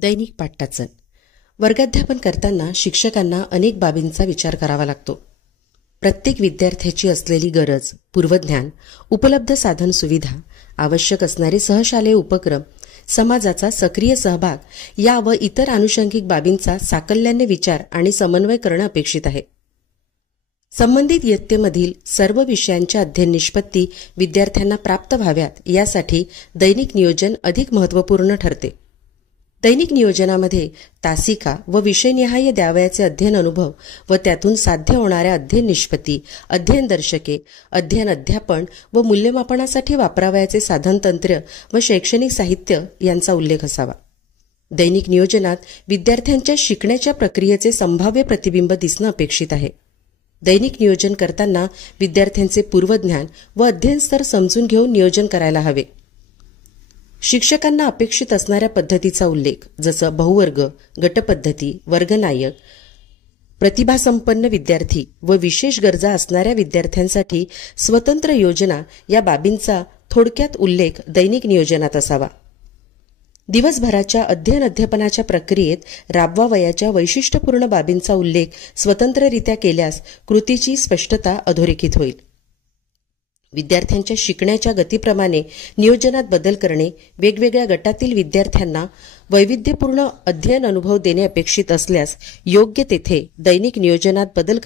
दैनिक पाठवाचन वर्गाध्यापन करताना शिक्षकांना अनेक बाबींचा विचार करावा लागतो। प्रत्येक विद्यार्थ्याची असलेली गरज, पूर्वज्ञान, उपलब्ध साधन सुविधा, आवश्यक असणारे सहशालेय उपक्रम, समाजाचा सक्रिय सहभाग या व इतर आनुषंगिक बाबींचा साकल्याने विचार आणि समन्वय करणे अपेक्षित आहे। संबंधित इयत्तेमधील सर्व विषयांच्या अध्ययन निष्पत्ती विद्यार्थ्यांना प्राप्त व्हाव्यात यासाठी दैनिक नियोजन अधिक महत्त्वपूर्ण ठरते। दैनिक नियोजनामध्ये तासिका व विषयनिहाय द्यावयाचे अध्ययन अनुभव व त्यातून साध्य होणाऱ्या अध्ययन निष्पत्ती, अध्ययन दर्शके, अध्ययन अध्यापन व मूल्यमापनासाठी वापरावयाचे साधनतंत्र व शैक्षणिक साहित्य यांचा उल्लेख असावा। दैनिक नियोजनात विद्यार्थ्यांच्या शिकण्याच्या प्रक्रियेचे संभाव्य प्रतिबिंब दिसणे अपेक्षित आहे। दैनिक नियोजन करताना विद्यार्थ्यांचे पूर्वज्ञान व अध्ययन स्तर समजून घेऊन नियोजन करायला हवे। शिक्षकांना अपेक्षित असणाऱ्या पद्धतीचा उल्लेख जसं बहुवर्ग, गटपद्धती, वर्गनायक, प्रतिभासंपन्न विद्यार्थी व विशेष गरजा असणाऱ्या विद्यार्थ्यांसाठी स्वतंत्र योजना या बाबींचा थोडक्यात उल्लेख दैनिक नियोजनात असावा। दिवसभराच्या अध्ययन अध्यापनाच्या प्रक्रियेत राबवावयाच्या वैशिष्ट्यपूर्ण बाबींचा उल्लेख स्वतंत्ररित्या केल्यास कृतीची स्पष्टता अधोरेखित होईल। विद्यार्थ्यांच्या शिकण्याच्या गतीप्रमाणे नियोजनात बदल करणे, वेगवेगळ्या गटातील विद्यार्थ्यांना वैविध्यपूर्ण अध्ययन अनुभव देणे अपेक्षित असल्यास योग्य तेथे दैनिक नियोजनात बदल